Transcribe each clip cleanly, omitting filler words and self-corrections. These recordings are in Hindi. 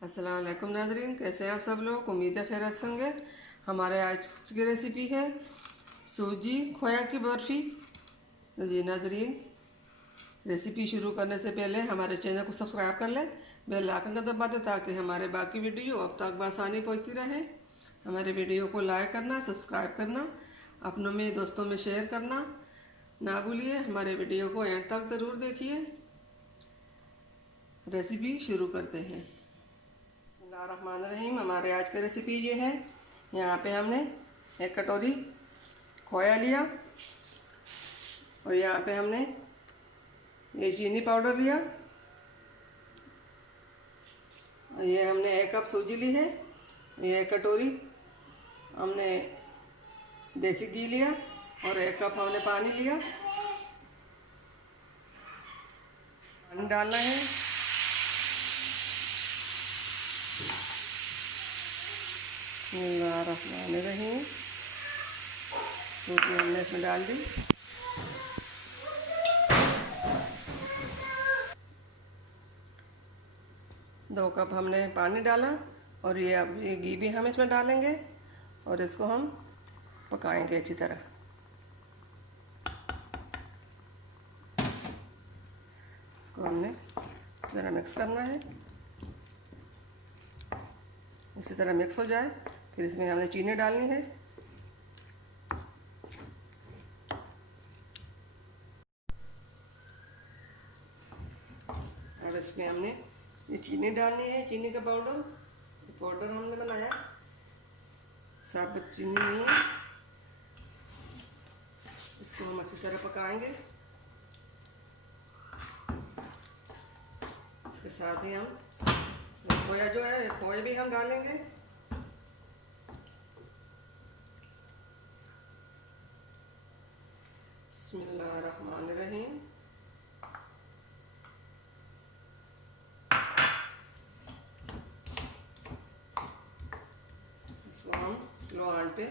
अस्सलाम वालेकुम नाजरीन, कैसे हैं आप सब लोग। उम्मीद है खैरियत से होंगे। हमारे आज की रेसिपी है सूजी खोया की बर्फ़ी। तो जी नाजरीन, रेसिपी शुरू करने से पहले हमारे चैनल को सब्सक्राइब कर लें, बेल आइकन का दबा दें ताकि हमारे बाकी वीडियो अब तक बआसानी पहुंचती रहे। हमारे वीडियो को लाइक करना, सब्सक्राइब करना, अपनों में दोस्तों में शेयर करना ना भूलिए। हमारे वीडियो को एंड तक ज़रूर देखिए। रेसिपी शुरू करते हैं। बिस्मिल्लाहिर्रहमानिर्रहीम। हमारे आज की रेसिपी ये है। यहाँ पे हमने एक कटोरी खोया लिया और यहाँ पे हमने ये चीनी पाउडर लिया और ये हमने 1 कप सूजी ली है। ये 1 कटोरी हमने देसी घी लिया और 1 कप हमने पानी लिया। पानी डालना है। बिस्मिल्लाहिर्रहमानिर्रहीम। सूजी हमने इसमें डाल दी। दो कप हमने पानी डाला और अब ये घी भी हम इसमें डालेंगे और इसको हम पकाएंगे अच्छी तरह। इसको हमने इस तरह मिक्स करना है। इसी तरह मिक्स हो जाए फिर इसमें हमने चीनी डालनी है। अब इसमें हमने ये चीनी डालनी है, चीनी का पाउडर हमने बनाया, साबुत चीनी नहीं है। इसको हम अच्छी तरह पकाएंगे। इसके साथ ही हम खोया जो है, खोया भी हम डालेंगे। बिस्मिल्लाहिर्रहमानिर्रहीम। इसको हम स्लो आंच पे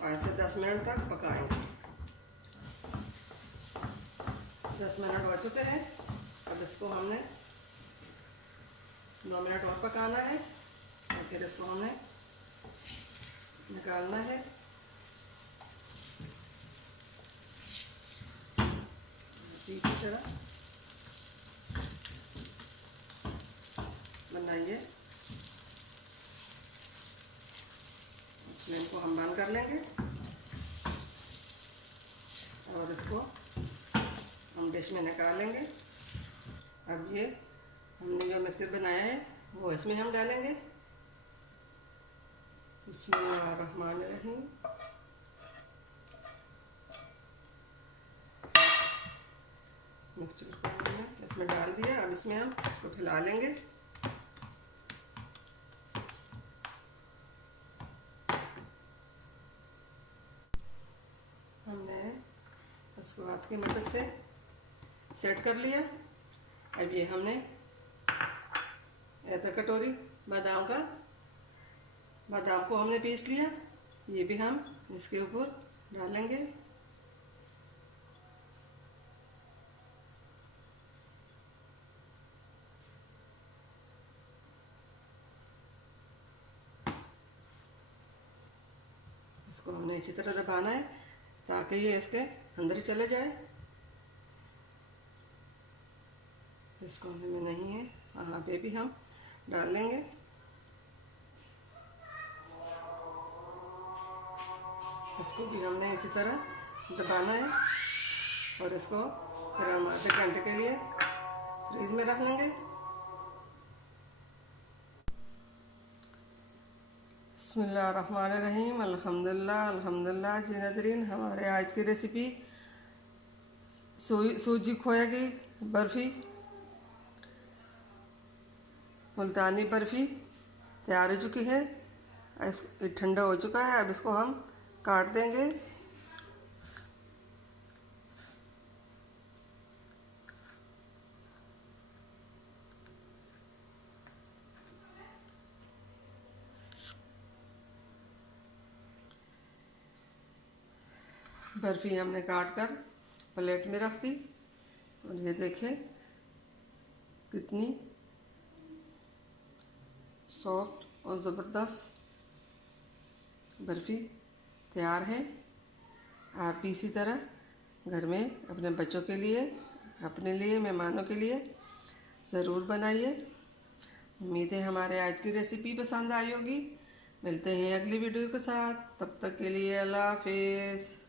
5 से 10 मिनट तक पकाएंगे। 10 मिनट हो चुके हैं। अब इसको हमने 2 मिनट और पकाना है और फिर इसको हमने निकालना है। इसी तरह बनाइए। फ्लेम को हम बंद कर लेंगे और इसको हम डिश में निकालेंगे। अब ये हमने जो मिक्सचर बनाया है वो इसमें हम डालेंगे। बिस्मिल्लाहिर्रहमानिर्रहीम। मिक्सचर को हमने इसमें डाल दिया। अब इसमें हम इसको फैला लेंगे। हमने इसको हाथ की मदद से सेट कर लिया। अब ये हमने आधा कटोरी बादाम को हमने पीस लिया। ये भी हम इसके ऊपर डालेंगे। इसको हमने अच्छी तरह दबाना है ताकि ये इसके अंदर ही चले जाए। इस कोने में नहीं है, यहाँ पे भी हम डाल लेंगे। इसको भी हमने इसी तरह दबाना है और इसको फिर हम आधे घंटे के लिए फ्रीज में रख लेंगे। बिस्मिल्लाहिर्रहमानिर्रहीम। अल्हम्दुलिल्लाह जी नाज़रीन, हमारे आज की रेसिपी सूजी खोया की बर्फ़ी, मुल्तानी बर्फ़ी तैयार हो चुकी है। ठंडा हो चुका है। अब इसको हम काट देंगे। बर्फ़ी हमने काट कर प्लेट में रख दी और ये देखिए कितनी सॉफ्ट और ज़बरदस्त बर्फ़ी तैयार है। आप भी इसी तरह घर में अपने बच्चों के लिए, अपने लिए, मेहमानों के लिए ज़रूर बनाइए। उम्मीद है हमारे आज की रेसिपी पसंद आई होगी। मिलते हैं अगली वीडियो के साथ, तब तक के लिए अल्लाह हाफिज़।